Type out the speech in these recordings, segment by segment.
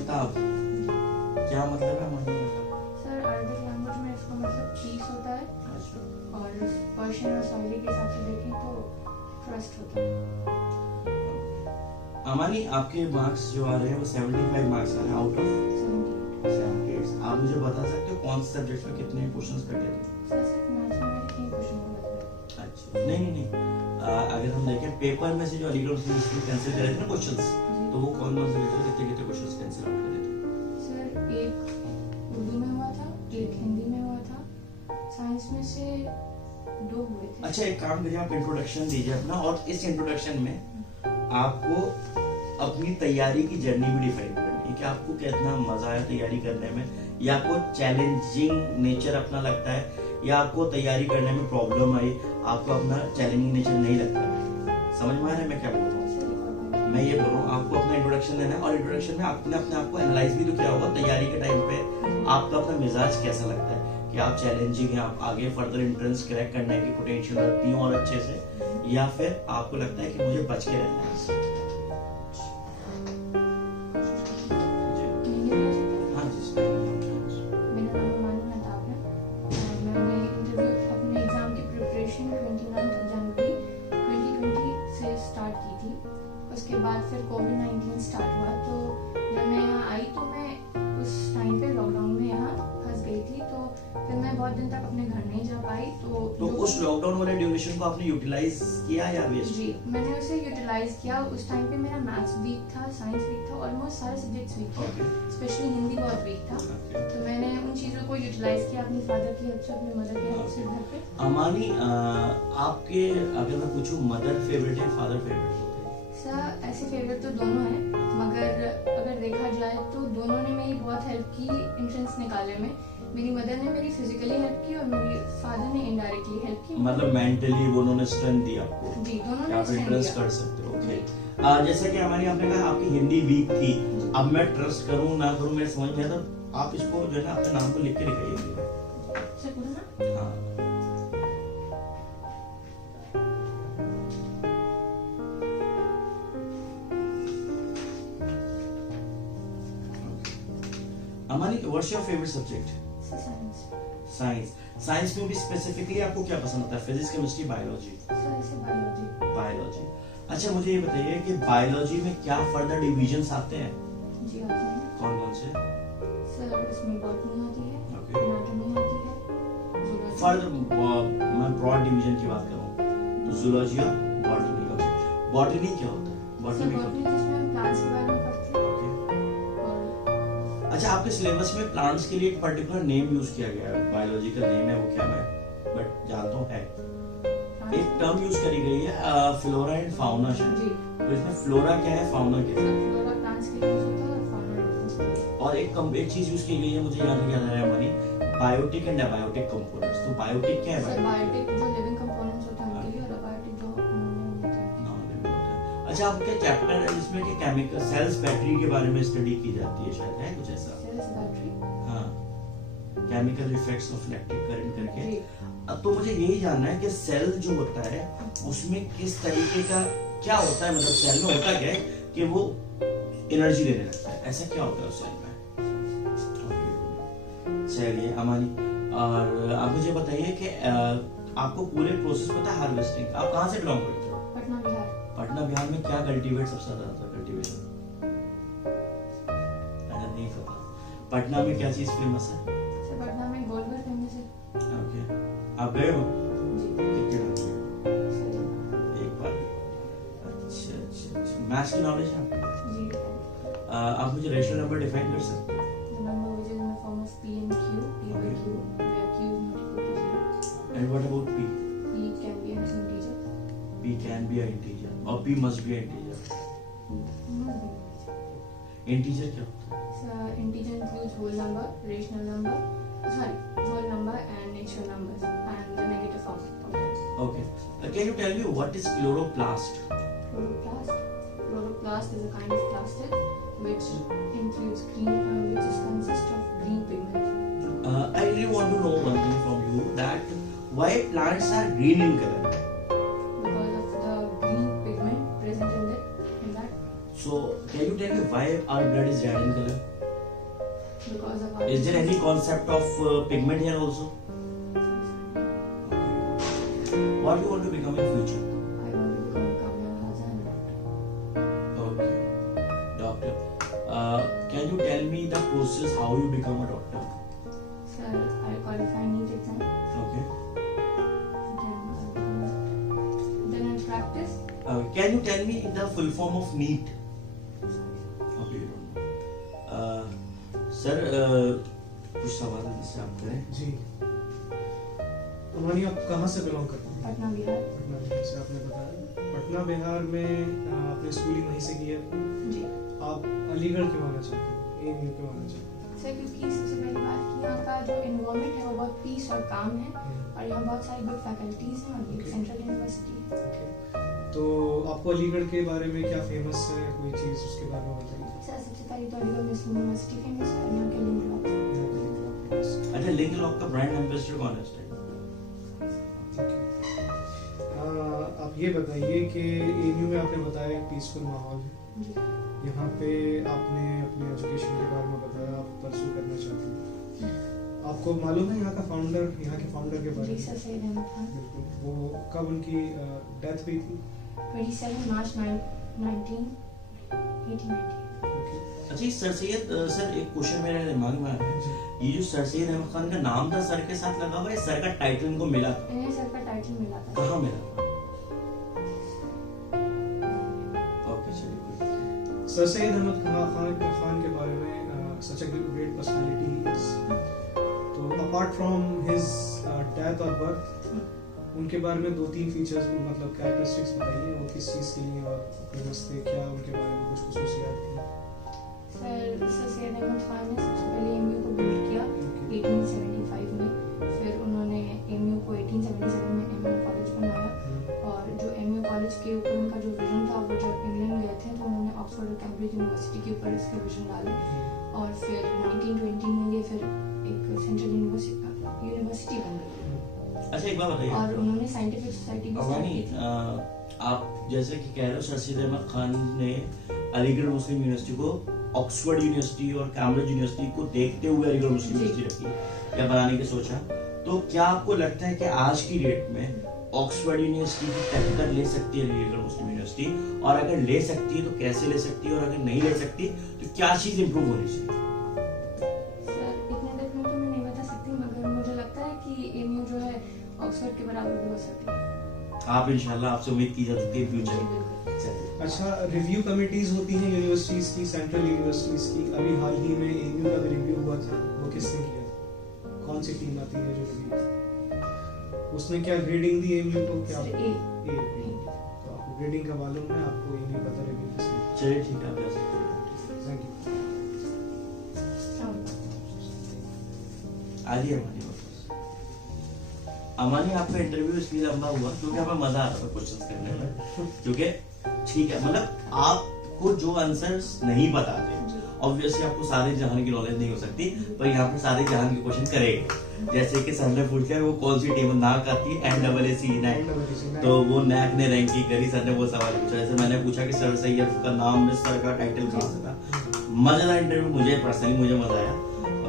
मेहताब, क्या मतलब है अमानी मेहताब? सर अरबिक लैंग्वेज में इसका मतलब पीस होता है, अच्छा, और पर्शियन और साहिली के हिसाब से देखें तो ट्रस्ट होता है। अमानी आपके मार्क्स जो आ रहे हैं वो 75 मार्क्स आ रहे हैं आउट ऑफ 78। आप मुझे बता सकते हो कौन से सब्जेक्ट में कितने क्वेश्चंस कटे थे? सर सिर्फ मैथ्स में मेरे 3 क्वेश्चन हुए। अच्छा, नहीं, अगर हम देखें पेपर में से जो अलीगढ़ यूनिवर्सिटी कैंसिल करे थे ना क्वेश्चंस, तो वो कौन कौन से कितने कितने क्वेश्चंस कैंसिल आउट करे थे? सर एक उर्दू में हुआ था, एक हिंदी में हुआ था, साइंस में से 2 हुए थे। अच्छा, एक काम करिए, आप इंट्रोडक्शन दीजिए अपना, और इस इंट्रोडक्शन में आपको अपनी तैयारी की जर्नी भी डिफाइन करनी है कि आपको कितना मजा आया तैयारी करने में, या आपको चैलेंजिंग नेचर अपना लगता है, या आपको तैयारी करने में प्रॉब्लम आई, आपको अपना चैलेंजिंग नेचर नहीं लगता है। समझ में आ रहा है मैं क्या बोल रहा हूँ? मैं ये बोल रहा हूँ आपको अपना इंट्रोडक्शन देना है, और इंट्रोडक्शन में आपने अपने आप को एनालाइज भी तो किया होगा तैयारी के टाइम पे आपका अपना मिजाज कैसा लगता है, कि आप चैलेंजिंग है, आप आगे फर्दर एंट्रेंस क्रैक करने की पोटेंशियल रखती हो और अच्छे से, या फिर आपको लगता है कि मुझे बच के रहना है। हाँ जी सर। मेरा नाम अमानी मेहताब है, और मैंने इंटरव्यू अपने एग्जाम की प्रिपरेशन 29 जनवरी 2020 से स्टार्ट की थी। उसके बाद फिर कोविड-19 स्टार्ट हुआ, तो जब मैं यहाँ आई तो मैं उस टाइम पे लॉकडाउन में यहाँ फंस गई थी, तो फिर मैं बहुत दिन तक अपने घर नहीं जा पाई। तो उस लॉकडाउन वाले ड्यूरेशन को आपने यूटिलाइज किया या वेस्ट? जी, मैंने उसे यूटिलाइज किया। उस टाइम पे मेरा मैथ्स वीक था, साइंस वीक था, ऑलमोस्ट सारे सब्जेक्ट्स वीक थे, स्पेशली हिंदी बहुत वीक था। तो मैंने उन चीज़ों को यूटिलाइज किया अपनी फादर की हेल्प से, अपनी मदर की हेल्प से घर पे। अमानी, आपके अगर मैं पूछूं मदर फेवरेट है फादर फेवरेट होते हैं? सर ऐसे फेवरेट तो दोनों हैं, मगर अगर देखा जाए तो दोनों ने मेरी बहुत हेल्प की एंट्रेंस निकालने में। मेरी मदर ने मेरी फिजिकली हेल्प की और मेरी फादर ने इनडायरेक्टली हेल्प की। मतलब मेंटली वो उन्होंने स्ट्रेंथ दिया आपको? जी, दोनों ने आप strength एंट्रेंस दिया। कर सकते हो। ओके, जैसे कि हमारी आपने कहा आपकी हिंदी वीक थी, अब मैं ट्रस्ट करूं ना करूं मेरे समझ में, तो आप इसको जो है ना अपने नाम को लिख के लिखाइए। सर बोलो ना। हाँ, Amani, what's your favourite subject? Science. Science. Science में भी स्पेसिफिकली आपको क्या पसंद आता है? Physics, chemistry, biology? सर ऐसे बायोलॉजी। बायोलॉजी। अच्छा, मुझे ये बताइए कि बायोलॉजी में क्या फर्दर डिविजन्स आते हैं? जी आते हैं। कौन कौन से? सर इसमें बॉटनी आती है, ओके। एनाटॉमी आती है, zoology। फर्दर मैं ब्रॉड डिवीजन की बात करूं तो जूलॉजी और बॉटनी। ओके, बॉटनी क्या होता है? सर बॉटनी में बॉटनी जिसमें हम प्लांट्स के बारे में पढ़ते हैं। ओके। और अच्छा, आपके सिलेबस में प्लांट्स के लिए एक पर्टिकुलर नेम यूज किया गया है, बायोलॉजी का नेम है वो क्या, मैं बट जानता हूँ है एक टर्म यूज करी गई है फ्लोरा एंड फाउना शायद। जी, तो इसमें फ्लोरा क्या है, फाउना क्या है? सर फ्लोरा प्लांट्स के लिए यूज होता है और फाउना एनिमल्स के लिए। और एक चीज यूज की गई है, मुझे याद आ रहा है हमारी, बायोटिक एंड अबायोटिक कंपोनेंट्स। तो बायोटिक क्या है? सर बायोटिक जो लिविंग कंपोनेंट्स होते हैं उनके लिए, और अबायोटिक जो नॉन लिविंग होते हैं। अच्छा, आपके चैप्टर है जिसमें कि केमिकल सेल्स बैटरी के बारे में स्टडी की जाती है शायद, है कुछ ऐसा? Cells battery. हाँ, chemical effects of electric current करके। जी, अब तो मुझे यही जानना है कि सेल जो होता है उसमें किस तरीके का क्या होता है, मतलब सेल में होता क्या है कि वो एनर्जी देने लगता है, ऐसा क्या होता है उस सेल में? चलिए अमानी, और आप मुझे बताइए कि आपको पूरे प्रोसेस पता है हार्वेस्टिंग? आप कहाँ से बिलोंग करते हो? पटना बिहार। पटना बिहार में क्या कल्टीवेट सबसे ज्यादा होता है? कल्टीवेशन नहीं पता। पटना में क्या चीज फेमस है? सर पटना में गोलघर फेमस है। ओके, आप गए हो? जी कितने बार गए? सर। एक बार। अच्छा, मैथ्स की नॉलेज है आपको? जी, आप मुझे रेशनल नंबर डिफाइन कर सकते हैं? the number which is in the form of P and Q, P by Q, where Q is not equal to 0. And what about P? P can be an integer. P can be a integer और P must be a integer. Integer क्या होता है? So integer includes whole number, rational number, whole number and natural numbers, and the negative form of them. Okay. Can you tell me what is chloroplast? Chloroplast. Chloroplast is a kind of plastic which includes which is consist of green pigment. I really want to know one thing from you, that why plants are green in color? Because of the green pigment present in that. So can you tell me why our blood is red in color? because of Is there any concept of pigment here also? What you want to become in future? I want to become a Kamya Raja and doctor. Okay, doctor. Can you tell me the process how you become a doctor? Sir, I qualify NEET exam. Okay. Then I practice. Can you tell me the full form of NEET? Okay, you don't know. Sir, कुछ सवाल है जिससे आप करें? जी। अमानी, आप कहाँ से belong करते हैं? पटना बिहार। पटना बिहार से आपने बताया। पटना बिहार में आपने स्कूलिंग वहीं से की है? जी। आप अलीगढ़ क्यों आना चाहते हैं? AMU क्यों आना चाहते हैं? सर, क्योंकि सबसे पहली बात कि यहाँ का जो एनवायरनमेंट है वो बहुत पीस और काम है और यहाँ बहुत सारी गुड फैकल्टीज हैं और ये सेंट्रल यूनिवर्सिटी है। Okay. तो आपको अलीगढ़ के बारे में क्या फेमस है या कोई चीज़ उसके बारे में बताइए। सर, सबसे पहले तो अलीगढ़ मुस्लिम यूनिवर्सिटी फेमस है और यहाँ के लिंक लॉ। अच्छा, लिंक लॉक का ब्रांड एम्बेसडर कौन है? आप ये बताइए कि AMU में आपने बताया एक पीसफुल माहौल है। जी। यहाँ पे आपने अपने एजुकेशन के बारे में बताया, आप परसू करना चाहते हैं। आपको मालूम है यहाँ के फाउंडर के बारे जी में? सर, सैयद अहमद खान। बिल्कुल। वो कब उनकी डेथ हुई थी? 27 मार्च 1890। ओके। अच्छा, ये सर सैयद सर एक क्वेश्चन मेरे दिमाग में आया है। ये जो सर सैयद अहमद खान का नाम था सर के साथ लगा हुआ है, सर का टाइटल इनको मिला था? इन्हें सर का टाइटल मिला था। कहाँ मिला था? ओके, चलिए। सर सैयद अहमद खान के बारे में सच अ ग्रेट पर्सनालिटी इज। तो अपार्ट फ्रॉम हिज डेथ और बर्थ, उनके बारे में 2-3 फीचर्स मतलब कैरेक्टरिस्टिक्स बताइए, वो किस चीज़ के लिए और फेमस थे, क्या उनके बारे में कुछ खसूसियात थी? सर सैयद अहमद खान ने सबसे पहले AMU को बिल्ड किया 1875 में। फिर उन्होंने AMU को 1877 में MU कॉलेज बनाया और जो MU कॉलेज के ऊपर उनका जो विजन था, वो जब इंग्लैंड गए थे तो उन्होंने ऑक्सफोर्ड और कैम्ब्रिज यूनिवर्सिटी के ऊपर इसके विजन डाले और फिर 1920 में ये फिर एक सेंट्रल यूनिवर्सिटी बन गई। अच्छा, एक बात बताइए। और उन्होंने साइंटिफिक सोसाइटी भी स्टार्ट की थी। आप जैसे कि कह रहे हो सर सैयद अहमद खान ने अलीगढ़ मुस्लिम यूनिवर्सिटी को ऑक्सफोर्ड यूनिवर्सिटी और कैम्ब्रिज यूनिवर्सिटी को देखते हुए अलीगढ़ मुस्लिम यूनिवर्सिटी रखी या बनाने की सोचा, तो क्या आपको लगता है कि आज की डेट में ऑक्सफोर्ड यूनिवर्सिटी की टक्कर ले सकती है अलीगढ़ मुस्लिम यूनिवर्सिटी? और अगर ले सकती है तो कैसे ले सकती है, और अगर नहीं ले सकती तो क्या चीज इंप्रूव होनी चाहिए? सर, इतने देर में तो मैं नहीं बता सकती, मगर मुझे लगता है कि AMU जो है ऑक्सफोर्ड के बराबर भी हो सकती है। आप इंशाल्लाह, आपसे उम्मीद की जा सकती है फ्यूचर में। अच्छा, रिव्यू कमिटीज होती हैं यूनिवर्सिटीज की, सेंट्रल यूनिवर्सिटीज की। अभी हाल ही में AMU का रिव्यू हुआ था, वो किसने किया? कौन सी टीम आती है जो रिव्यू? उसने क्या ग्रेडिंग दी AMU को? क्या सर, A। तो आपको ग्रेडिंग का मालूम है, आपको ये नहीं पता रिव्यू किसने? चलिए ठीक है, आप जा सकते हैं। Thank you. आइए अमानी वापस। अमानी, आपका इंटरव्यू इसलिए लंबा हुआ क्योंकि हमें मजा आता था क्वेश्चंस करने में, क्योंकि ठीक है, मतलब आपको जो आंसर्स नहीं पता थे, ऑब्वियसली आपको सारे जहान की नॉलेज नहीं हो सकती, पर यहाँ पे सारे जहान के क्वेश्चन करेंगे। जैसे कि सर ने पूछ लिया वो कौन सी टीम नाक आती है, NAAC, तो वो नैक ने रैंकिंग करी, सर ने वो सवाल पूछा। जैसे मैंने पूछा कि सर सैयद का नाम में सर का टाइटल कहाँ से था। मजेदार इंटरव्यू, मुझे पर्सनली मजा आया।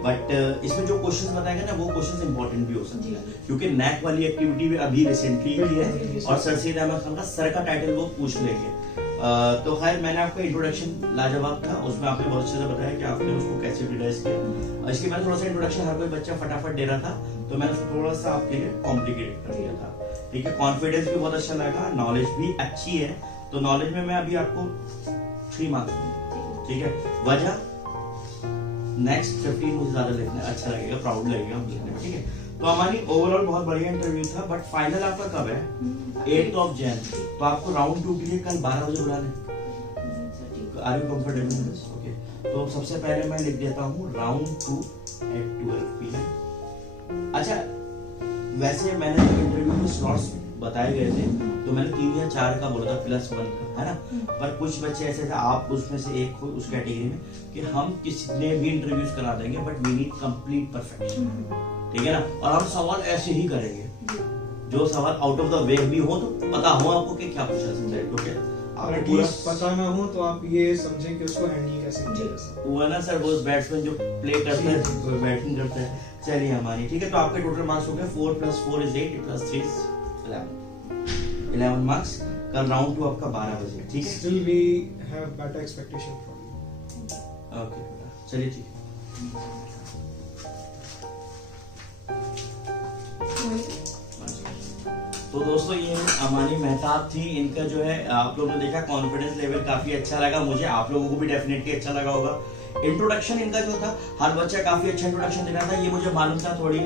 बट इसमें जो क्वेश्चन बताएंगे ना, वो क्वेश्चन इंपॉर्टेंट भी हो सकते हैं, क्योंकि नैक वाली एक्टिविटी भी अभी रिसेंटली की है और सर सैयद अहमद खान का सर का टाइटल वो पूछ लेंगे। तो खैर, मैंने आपका इंट्रोडक्शन लाजवाब था, उसमें आपने बहुत अच्छे से बताया कि आपने उसको कैसे यूटिलाइज किया। इसके बाद थोड़ा सा इंट्रोडक्शन हर कोई बच्चा फटाफट दे रहा था, तो मैंने उसको थोड़ा सा आपके लिए कॉम्प्लिकेटेड कर दिया था। ठीक है, कॉन्फिडेंस भी बहुत अच्छा लगा, नॉलेज भी अच्छी है। तो नॉलेज में मैं अभी आपको 3 मार्क्स दूंगा। ठीक है, वजह नेक्स्ट 15 मुझे ज्यादा लिखना अच्छा लगेगा, प्राउड लगेगा लिखने में। ठीक है, तो हमारी ओवरऑल बहुत बढ़िया इंटरव्यू था, बट फाइनल आपका कब है? 8 जनवरी। तो आपको राउंड 2 के लिए कल 12 बजे बुला लें। Are you comfortable in this? Okay, तो सबसे पहले मैं लिख देता हूँ राउंड 2 at 12 PM। अच्छा, वैसे मैंने इंटरव्यू में स्लॉट्स बताए गए थे, तो मैंने 3 या 4 का बोला था +1 का, है ना? पर कुछ बच्चे ऐसे थे, आप उसमें से एक हो उस कैटेगरी में, कि हम किसने भी इंटरव्यूज करा देंगे, but we need complete perfection. ठीक है ना? और हम सवाल ऐसे ही करेंगे, जो सवाल आउट ऑफ द वे भी हो, तो पता हो आपको कि क्या पूछा सकता है। ओके, और आपको पूरा एटलीस्ट पता ना हो तो आप ये समझें कि उसको हैंडल कैसे किया जा सकता है। हुआ ना सर, वो बैट्समैन जो प्ले करता है, बैटिंग करता है। चलिए हमारी ठीक है, तो आपके टोटल मार्क्स हो गए 4 + 4 = 8 + 3 = 11 मार्क्स। कल राउंड 2 आपका 12 बजे, ठीक है। Still we have better expectation from you. Okay बेटा, चलिए ठीक है। तो दोस्तों ये अमानी मेहताब थी, इनका जो है आप लोगों ने देखा कॉन्फिडेंस लेवल काफी अच्छा लगा मुझे, आप लोगों को भी डेफिनेटली अच्छा लगा होगा। इंट्रोडक्शन इनका जो था, हर बच्चा काफी अच्छा इंट्रोडक्शन दे रहा था, ये मुझे मालूम था थोड़ी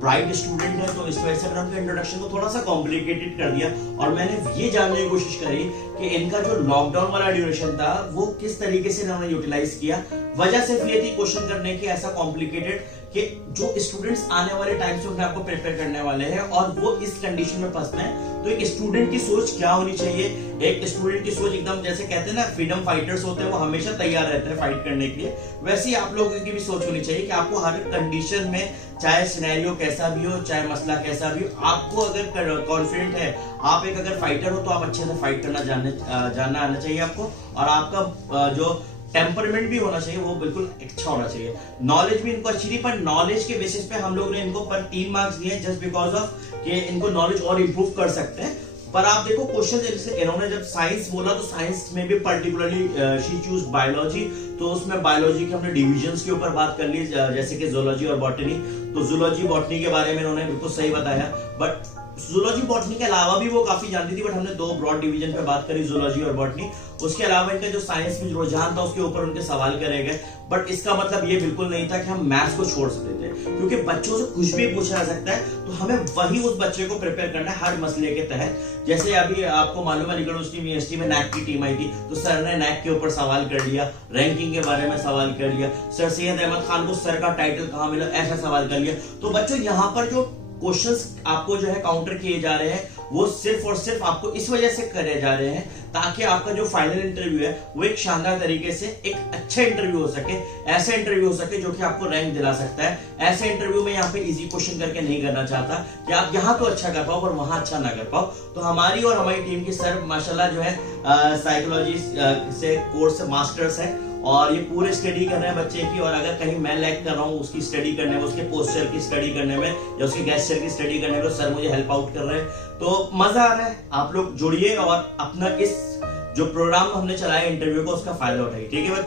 ब्राइट स्टूडेंट है, तो इस वजह से मैंने उनके इंट्रोडक्शन को थोड़ा सा कॉम्प्लिकेटेड कर दिया और मैंने ये जानने की कोशिश करी कि इनका जो लॉकडाउन वाला ड्यूरेशन था वो किस तरीके से इन्होंने यूटिलाइज किया। वजह सिर्फ ये थी क्वेश्चन करने की ऐसा कॉम्प्लिकेटेड कि जो स्टूडेंट्स आने वाले टाइम से उन्हें आपको प्रिपेयर करने वाले हैं और वो इस कंडीशन में फंसते हैं, तो एक स्टूडेंट की सोच क्या होनी चाहिए। एक स्टूडेंट की सोच एकदम जैसे कहते हैं ना फ्रीडम फाइटर्स होते हैं, वो हमेशा तैयार रहते हैं फाइट करने के लिए, वैसे ही आप लोगों की भी सोच होनी चाहिए कि आपको हर कंडीशन में, चाहे सिनेरियो कैसा भी हो, चाहे मसला कैसा भी हो, आपको अगर कॉन्फिडेंट है, आप एक अगर फाइटर हो तो आप अच्छे से फाइट करना जानना आना चाहिए आपको, और आपका जो टेम्परमेंट भी होना चाहिए वो बिल्कुल अच्छा होना चाहिए। नॉलेज भी इनको अच्छी थी, पर नॉलेज के बेसिस पे हम लोग ने इनको पर 3 मार्क्स दिए जस्ट बिकॉज ऑफ कि इनको नॉलेज और इंप्रूव कर सकते हैं। पर आप देखो क्वेश्चन जैसे इन्होंने जब साइंस बोला तो साइंस में भी पर्टिकुलरली शी चूज बायोलॉजी, तो उसमें बायोलॉजी के हमने डिविजन्स के ऊपर बात कर ली, जैसे कि जूलॉजी और बॉटनी। तो जूलॉजी बॉटनी के बारे में इन्होंने बिल्कुल सही बताया, बट जूलॉजी बॉटनी के अलावा भी वो काफी जानती थी, बट हमने 2 ब्रॉड डिवीजन पे बात करी, जूलॉजी और बॉटनी। उसके अलावा इनका जो साइंस में रुझान था उसके ऊपर उनके सवाल करे गए, बट इसका मतलब ये बिल्कुल नहीं था कि हम मैथ्स को छोड़ सकते थे, क्योंकि बच्चों से कुछ भी पूछा जा सकता है, तो हमें वही उस बच्चे को प्रिपेयर करना है हर मसले के तहत। जैसे अभी आपको मालूम है अलीगढ़ मुस्लिम यूनिवर्सिटी में नैक की टीम आई थी, तो सर ने नैक के ऊपर सवाल कर लिया, रैंकिंग के बारे में सवाल कर लिया, सर सैयद अहमद खान को सर का टाइटल कहाँ मिला ऐसा सवाल कर लिया। तो बच्चों यहाँ पर जो क्वेश्चंस आपको जो है काउंटर किए जा रहे हैं वो सिर्फ और सिर्फ आपको इस वजह से करे जा रहे हैं ताकि आपका जो फाइनल इंटरव्यू है वो एक शानदार तरीके से एक अच्छा इंटरव्यू हो सके, ऐसा इंटरव्यू हो सके जो कि आपको रैंक दिला सकता है। ऐसे इंटरव्यू में यहाँ पे इजी क्वेश्चन करके नहीं करना चाहता कि आप यहाँ तो अच्छा कर पाओ पर वहां अच्छा ना कर पाओ। तो हमारी और हमारी टीम की सर माशाल्लाह जो है साइकोलॉजी से कोर्स मास्टर्स है और ये पूरे स्टडी कर रहे हैं बच्चे की, और अगर कहीं मैं लैग कर रहा हूँ उसकी स्टडी करने में, उसके पोस्चर की स्टडी करने में या उसके गेस्चर की स्टडी करने में, सर मुझे हेल्प आउट कर रहे हैं। तो मजा आ रहा है, आप लोग जुड़िए और अपना इस जो प्रोग्राम हमने चलाया इंटरव्यू को उसका फायदा उठाइए, ठीक है।